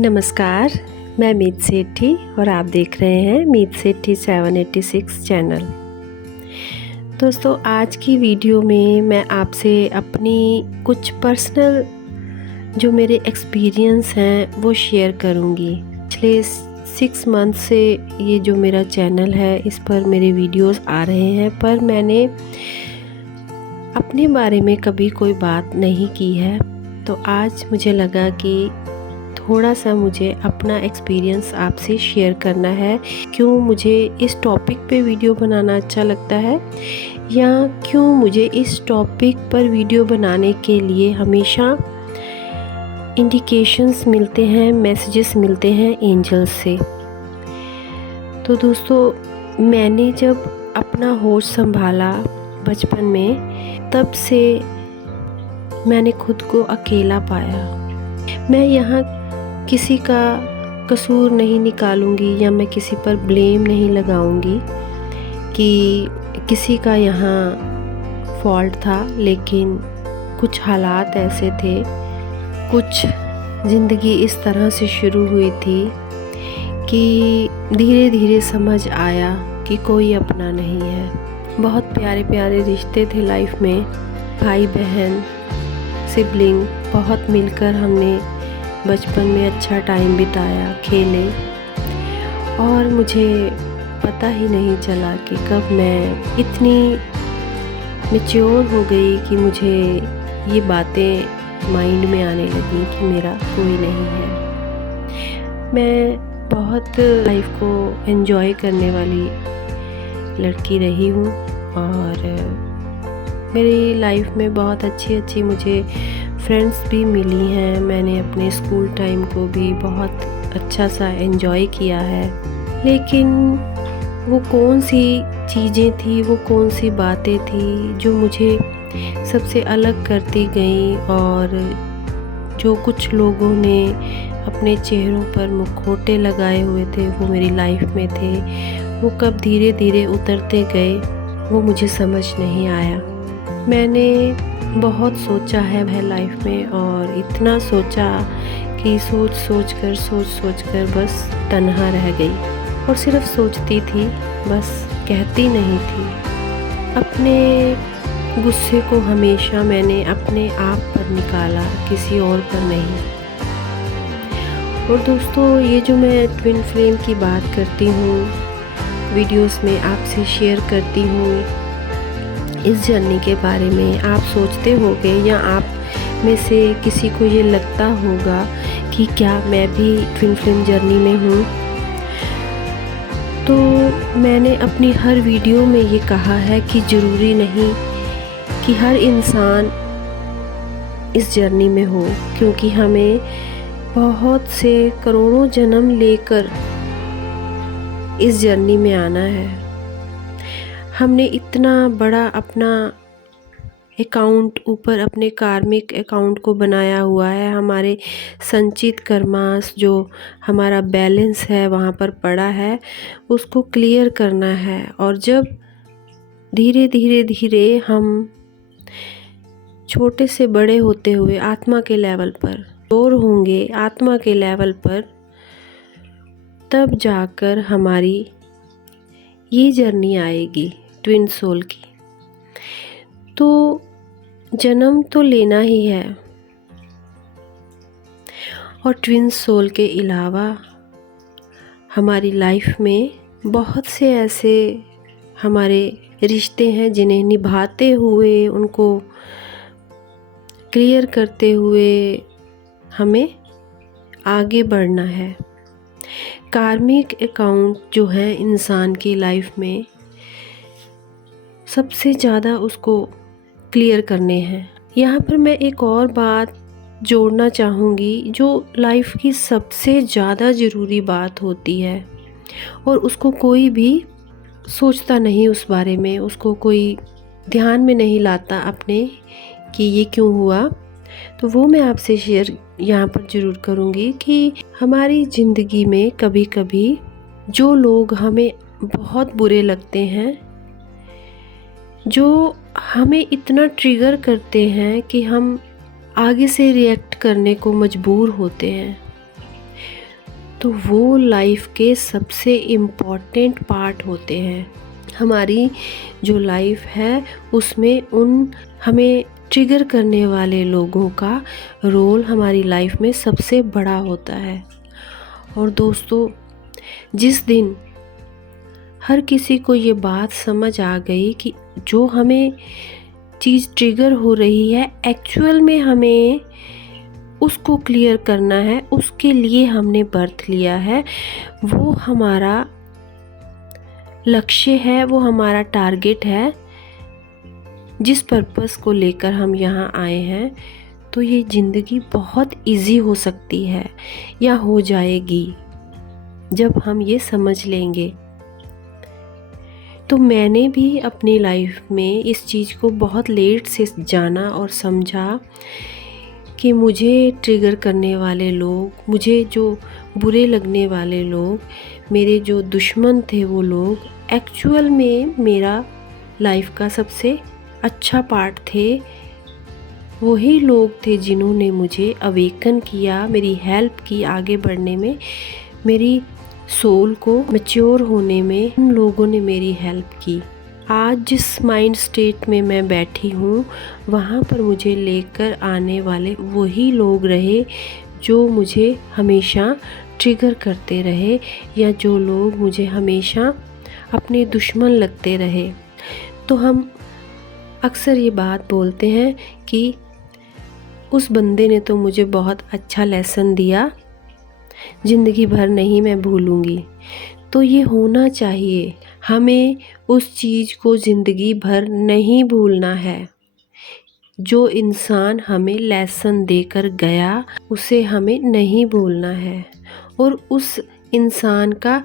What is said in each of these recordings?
नमस्कार, मैं मीत सेठी और आप देख रहे हैं मीत सेठी 786 चैनल। दोस्तों, आज की वीडियो में मैं आपसे अपनी कुछ पर्सनल जो मेरे एक्सपीरियंस हैं वो शेयर करूंगी। पिछले 6 मंथ से ये जो मेरा चैनल है इस पर मेरे वीडियोस आ रहे हैं, पर मैंने अपने बारे में कभी कोई बात नहीं की है। तो आज मुझे लगा कि थोड़ा सा मुझे अपना एक्सपीरियंस आपसे शेयर करना है। क्यों मुझे इस टॉपिक पे वीडियो बनाना अच्छा लगता है, या क्यों मुझे इस टॉपिक पर वीडियो बनाने के लिए हमेशा इंडिकेशंस मिलते हैं, मैसेजेस मिलते हैं एंजल्स से। तो दोस्तों, मैंने जब अपना होश संभाला बचपन में, तब से मैंने खुद को अकेला पाया। मैं यहाँ किसी का कसूर नहीं निकालूंगी या मैं किसी पर ब्लेम नहीं लगाऊंगी कि किसी का यहाँ फॉल्ट था, लेकिन कुछ हालात ऐसे थे, कुछ ज़िंदगी इस तरह से शुरू हुई थी कि धीरे धीरे समझ आया कि कोई अपना नहीं है। बहुत प्यारे प्यारे रिश्ते थे लाइफ में, भाई बहन, सिबलिंग, बहुत मिलकर हमने बचपन में अच्छा टाइम बिताया, खेले, और मुझे पता ही नहीं चला कि कब मैं इतनी मैच्योर हो गई कि मुझे ये बातें माइंड में आने लगी कि मेरा कोई नहीं है। मैं बहुत लाइफ को एंजॉय करने वाली लड़की रही हूँ और मेरी लाइफ में बहुत अच्छी मुझे फ्रेंड्स भी मिली हैं। मैंने अपने स्कूल टाइम को भी बहुत अच्छा सा एंजॉय किया है, लेकिन वो कौन सी चीज़ें थी, वो कौन सी बातें थी जो मुझे सबसे अलग करती गई, और जो कुछ लोगों ने अपने चेहरों पर मुखौटे लगाए हुए थे वो मेरी लाइफ में थे, वो कब धीरे धीरे उतरते गए वो मुझे समझ नहीं आया। मैंने बहुत सोचा है लाइफ में, और इतना सोचा कि सोच सोच कर बस तन्हा रह गई, और सिर्फ सोचती थी, बस कहती नहीं थी। अपने गुस्से को हमेशा मैंने अपने आप पर निकाला, किसी और पर नहीं। और दोस्तों, ये जो मैं ट्विन फ्लेम की बात करती हूँ, वीडियोस में आपसे शेयर करती हूँ, इस जर्नी के बारे में आप सोचते होंगे या आप में से किसी को ये लगता होगा कि क्या मैं भी ट्विन फ्लेम जर्नी में हूँ। तो मैंने अपनी हर वीडियो में ये कहा है कि ज़रूरी नहीं कि हर इंसान इस जर्नी में हो, क्योंकि हमें बहुत से करोड़ों जन्म लेकर इस जर्नी में आना है। हमने इतना बड़ा अपना अकाउंट ऊपर अपने कार्मिक अकाउंट को बनाया हुआ है, हमारे संचित कर्मास जो हमारा बैलेंस है वहाँ पर पड़ा है, उसको क्लियर करना है। और जब धीरे धीरे हम छोटे से बड़े होते हुए आत्मा के लेवल पर और होंगे, आत्मा के लेवल पर, तब जाकर हमारी ये जर्नी आएगी ट्विन सोल की। तो जन्म तो लेना ही है, और ट्विन सोल के अलावा हमारी लाइफ में बहुत से ऐसे हमारे रिश्ते हैं जिन्हें निभाते हुए, उनको क्लियर करते हुए हमें आगे बढ़ना है। कार्मिक अकाउंट जो है इंसान की लाइफ में, सबसे ज़्यादा उसको क्लियर करने हैं। यहाँ पर मैं एक और बात जोड़ना चाहूँगी, जो लाइफ की सबसे ज़्यादा ज़रूरी बात होती है, और उसको कोई भी सोचता नहीं उस बारे में, उसको कोई ध्यान में नहीं लाता अपने कि ये क्यों हुआ। तो वो मैं आपसे शेयर यहाँ पर ज़रूर करूँगी कि हमारी ज़िंदगी में कभी कभी जो लोग हमें बहुत बुरे लगते हैं, जो हमें इतना ट्रिगर करते हैं कि हम आगे से रिएक्ट करने को मजबूर होते हैं, तो वो लाइफ के सबसे इम्पॉर्टेंट पार्ट होते हैं। हमारी जो लाइफ है उसमें उन हमें ट्रिगर करने वाले लोगों का रोल हमारी लाइफ में सबसे बड़ा होता है। और दोस्तों, जिस दिन हर किसी को ये बात समझ आ गई कि जो हमें चीज़ ट्रिगर हो रही है एक्चुअल में हमें उसको क्लियर करना है, उसके लिए हमने बर्थ लिया है, वो हमारा लक्ष्य है, वो हमारा टारगेट है, जिस पर्पस को लेकर हम यहाँ आए हैं, तो ये ज़िंदगी बहुत इजी हो सकती है या हो जाएगी जब हम ये समझ लेंगे। तो मैंने भी अपनी लाइफ में इस चीज़ को बहुत लेट से जाना और समझा कि मुझे ट्रिगर करने वाले लोग, मुझे जो बुरे लगने वाले लोग, मेरे जो दुश्मन थे वो लोग एक्चुअल में मेरा लाइफ का सबसे अच्छा पार्ट थे। वही लोग थे जिन्होंने मुझे अवेकन किया, मेरी हेल्प की आगे बढ़ने में, मेरी सोल को मैच्योर होने में उन लोगों ने मेरी हेल्प की। आज जिस माइंड स्टेट में मैं बैठी हूँ वहाँ पर मुझे लेकर आने वाले वही लोग रहे जो मुझे हमेशा ट्रिगर करते रहे, या जो लोग मुझे हमेशा अपने दुश्मन लगते रहे। तो हम अक्सर ये बात बोलते हैं कि उस बंदे ने तो मुझे बहुत अच्छा लेसन दिया, ज़िंदगी भर नहीं मैं भूलूंगी। तो ये होना चाहिए, हमें उस चीज़ को ज़िंदगी भर नहीं भूलना है। जो इंसान हमें लेसन देकर गया उसे हमें नहीं भूलना है, और उस इंसान का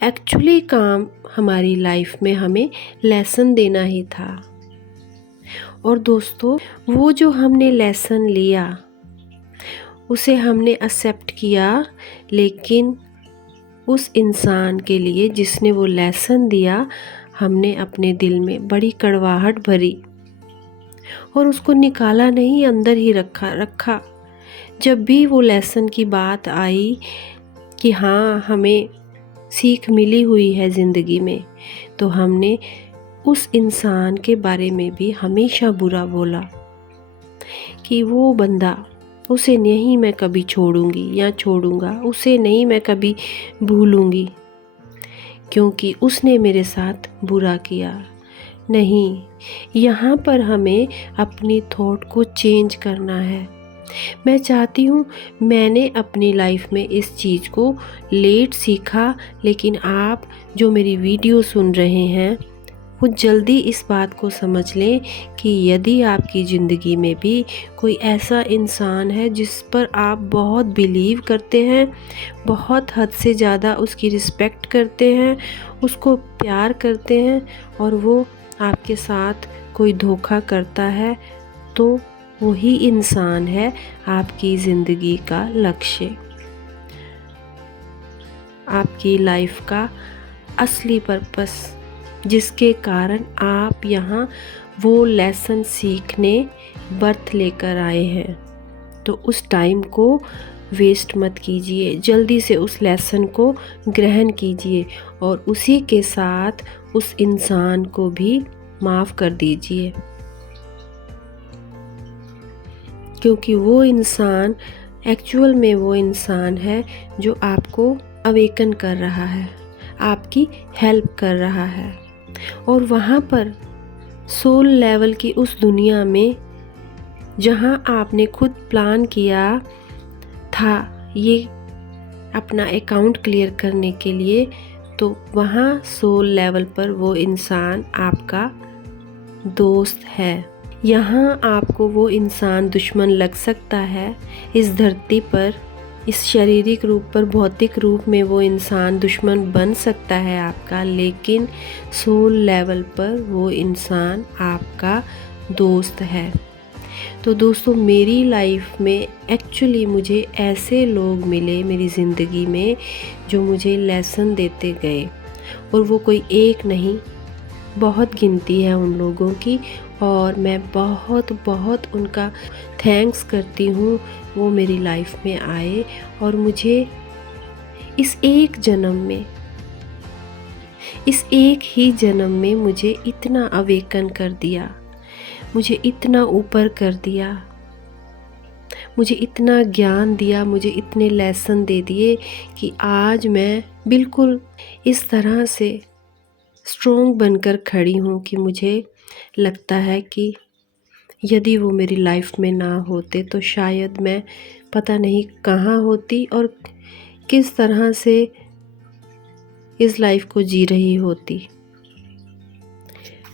एक्चुअली काम हमारी लाइफ में हमें लेसन देना ही था। और दोस्तों, वो जो हमने लेसन लिया उसे हमने एक्सेप्ट किया, लेकिन उस इंसान के लिए जिसने वो लेसन दिया हमने अपने दिल में बड़ी कड़वाहट भरी और उसको निकाला नहीं, अंदर ही रखा। जब भी वो लेसन की बात आई कि हाँ हमें सीख मिली हुई है ज़िंदगी में, तो हमने उस इंसान के बारे में भी हमेशा बुरा बोला कि वो बंदा, उसे नहीं मैं कभी छोड़ूंगी या छोड़ूंगा, उसे नहीं मैं कभी भूलूंगी क्योंकि उसने मेरे साथ बुरा किया। नहीं, यहाँ पर हमें अपनी थॉट को चेंज करना है। मैं चाहती हूँ, मैंने अपनी लाइफ में इस चीज़ को लेट सीखा, लेकिन आप जो मेरी वीडियो सुन रहे हैं वो जल्दी इस बात को समझ लें कि यदि आपकी ज़िंदगी में भी कोई ऐसा इंसान है जिस पर आप बहुत बिलीव करते हैं, बहुत हद से ज़्यादा उसकी रिस्पेक्ट करते हैं, उसको प्यार करते हैं, और वो आपके साथ कोई धोखा करता है, तो वही इंसान है आपकी ज़िंदगी का लक्ष्य, आपकी लाइफ का असली पर्पस, जिसके कारण आप यहाँ वो लेसन सीखने बर्थ लेकर आए हैं। तो उस टाइम को वेस्ट मत कीजिए, जल्दी से उस लेसन को ग्रहण कीजिए और उसी के साथ उस इंसान को भी माफ़ कर दीजिए, क्योंकि वो इंसान एक्चुअल में वो इंसान है जो आपको अवेकन कर रहा है, आपकी हेल्प कर रहा है। और वहाँ पर सोल लेवल की उस दुनिया में जहाँ आपने खुद प्लान किया था ये अपना अकाउंट क्लियर करने के लिए, तो वहाँ सोल लेवल पर वो इंसान आपका दोस्त है। यहाँ आपको वो इंसान दुश्मन लग सकता है, इस धरती पर, इस शारीरिक रूप पर, भौतिक रूप में वो इंसान दुश्मन बन सकता है आपका, लेकिन सोल लेवल पर वो इंसान आपका दोस्त है। तो दोस्तों, मेरी लाइफ में एक्चुअली मुझे ऐसे लोग मिले मेरी ज़िंदगी में जो मुझे लेसन देते गए, और वो कोई एक नहीं, बहुत गिनती है उन लोगों की, और मैं बहुत बहुत उनका थैंक्स करती हूँ। वो मेरी लाइफ में आए और मुझे इस एक जन्म में, इस एक ही जन्म में मुझे इतना अवेकन कर दिया, मुझे इतना ऊपर कर दिया, मुझे इतना ज्ञान दिया, मुझे इतने लेसन दे दिए कि आज मैं बिल्कुल इस तरह से स्ट्रोंग बनकर खड़ी हूँ कि मुझे लगता है कि यदि वो मेरी लाइफ में ना होते तो शायद मैं पता नहीं कहाँ होती और किस तरह से इस लाइफ को जी रही होती।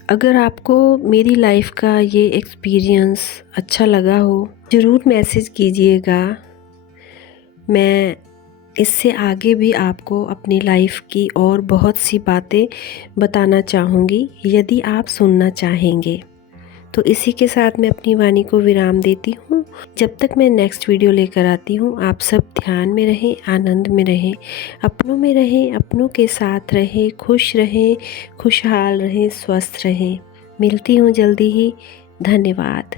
अगर आपको मेरी लाइफ का ये एक्सपीरियंस अच्छा लगा हो, ज़रूर मैसेज कीजिएगा। मैं इससे आगे भी आपको अपनी लाइफ की और बहुत सी बातें बताना चाहूँगी, यदि आप सुनना चाहेंगे। तो इसी के साथ मैं अपनी वाणी को विराम देती हूँ। जब तक मैं नेक्स्ट वीडियो लेकर आती हूँ, आप सब ध्यान में रहें, आनंद में रहें, अपनों में रहें, अपनों के साथ रहें, खुश रहें, खुशहाल रहें, स्वस्थ रहें। मिलती हूँ जल्दी ही। धन्यवाद।